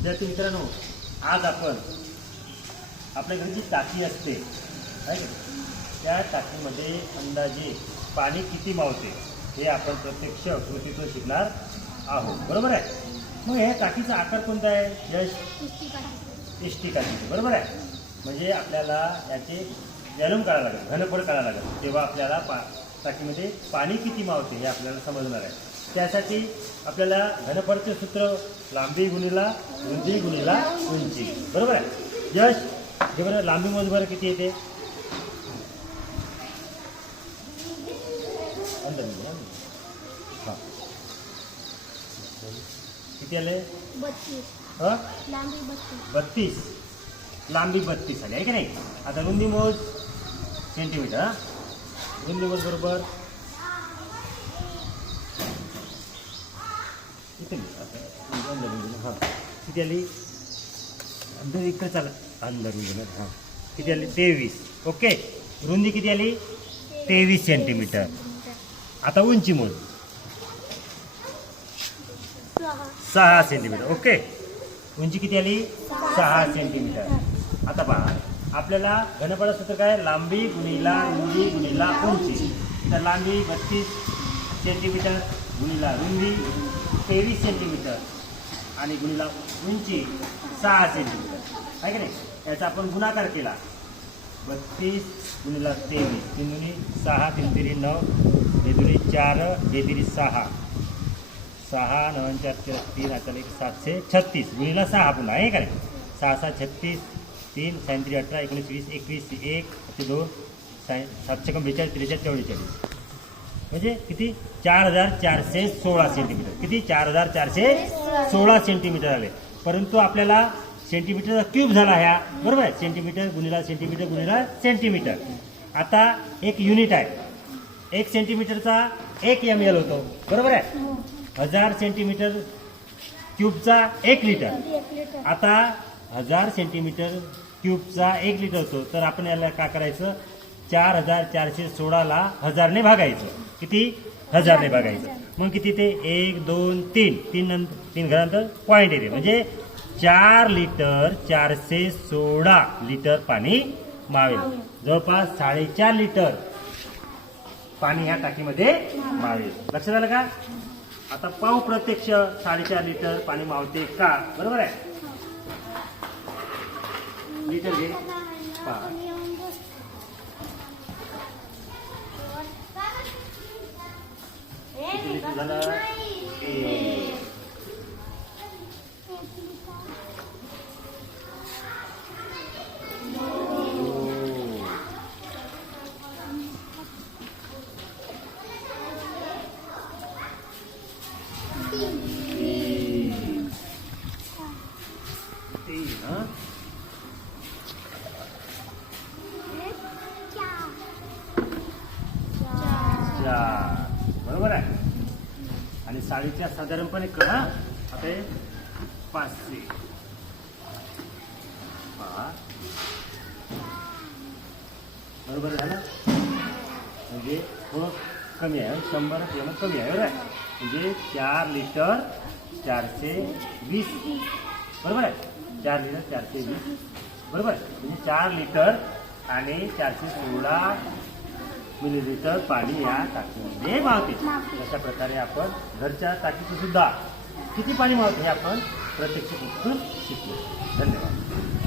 विद्यार्थी मित्रांनो आज आपण आपल्या घरी जी टाकी असते आहे त्या टाकीमध्ये अंदाजे पाणी किती मावते हे आपण प्रत्यक्ष कृतीतून शिकणार आहोत. बरोबर आहे? मग ह्या टाकीचा आकार कोणता आहे? यश? एस टी टाकीचे. बरोबर आहे? म्हणजे आपल्याला याचे व्हॅल्यूम काढायला लागेल घनफळ काढायला लागेल. तेव्हा आपल्याला पा टाकीमध्ये पाणी किती मावते हे आपल्याला समजणार आहे. त्यासाठी आपल्याला घनफळचे सूत्र लांबी गुणीला रुंदी गुणीला उंची. बरोबर आहे? यश. हे बरं लांबी मोज बरं किती येते. हां. किती आले? बत्तीस. हां? लांबी बत्तीस. बत्तीस. लांबी बत्तीस आली आहे की नाही? आता रुंदी मोज सेंटीमीटर रुंदी मोज बरोबर अंदर हां किती आली? अंदर इकडे चाला अंदर रुंदी हां किती आली तेवीस. ओके. रुंदी किती आली? तेवीस सेंटीमीटर. आता उंची मोज सहा सेंटीमीटर. ओके. उंची किती आली? सहा सेंटीमीटर. आता पहा. आपल्याला घनपडा सूत्र काय? लांबी गुणीला रुंदी गुणीला उंची तर लांबी बत्तीस सेंटीमीटर गुणीला रुंदी. तेवीस सेंटीमीटर आणि गुणीला उंची सहा सेंटीमीटर. आहे की नाही? याचा आपण गुणाकार केला. बत्तीस गुणीला तेवीस. तीन दुनी सहा तीन तिरी नऊ हे दुनी चार हे तिरी सहा. सहा नऊ चार तीन आता एक सातशे छत्तीस. गुणीला सहा पुन्हा आहे का नाही? सहा सहा छत्तीस तीन सायंत्री अठरा एकोणीस वीस एकवीस एक ते दोन साय सातशे कम बेचाळीस त्रेचाळीस चव्वेचाळीस म्हणजे किती? चार हजार चारशे सोळा सेंटीमीटर किती? चार हजार चारशे सोळा सेंटीमीटर आले. परंतु आपल्याला सेंटीमीटरचा क्यूब झाला ह्या. बरोबर? आहे सेंटीमीटर गुणिला सेंटीमीटर गुणिला सेंटीमीटर आता एक युनिट आहे. एक सेंटीमीटरचा एक एम एल होतो. बरोबर आहे? हजार सेंटीमीटर क्यूबचा एक लिटर आता हजार सेंटीमीटर क्यूबचा एक लिटर होतो. तर आपण याला काय करायचं? चार हजार चारशे सोळाला हजारने भागायचं. किती? हजारने भागायचं. मग किती ते? एक दोन तीन. तीन नंतर तीन घरानंतर पॉईंट येते म्हणजे चार लिटर चारशे सोळा लिटर पाणी मावेल. जवळपास साडेचार लिटर पाणी ह्या टाकीमध्ये मावेल. लक्षात आलं का? आता पाहू प्रत्यक्ष साडेचार लिटर पाणी मावते का? बरोबर आहे? लिटर घे. पहा आणि साडीच्या साधारणपणे करा आता हे पाचशे. बरोबर झालं? म्हणजे थोडं कमी आहे शंभर किंवा कमी आहे बरोबर आहे. म्हणजे चार लिटर चारशे वीस. बरोबर आहे? चार लिटर चारशे वीस. बरोबर आहे? म्हणजे चार लिटर आणि चारशे सोळा मिलीलिटर पाणी या टाकीमध्ये मावते अशा प्रकारे आपण घरच्या टाकीचं सुद्धा किती पाणी मावते हे आपण प्रत्यक्ष शिकलो. धन्यवाद.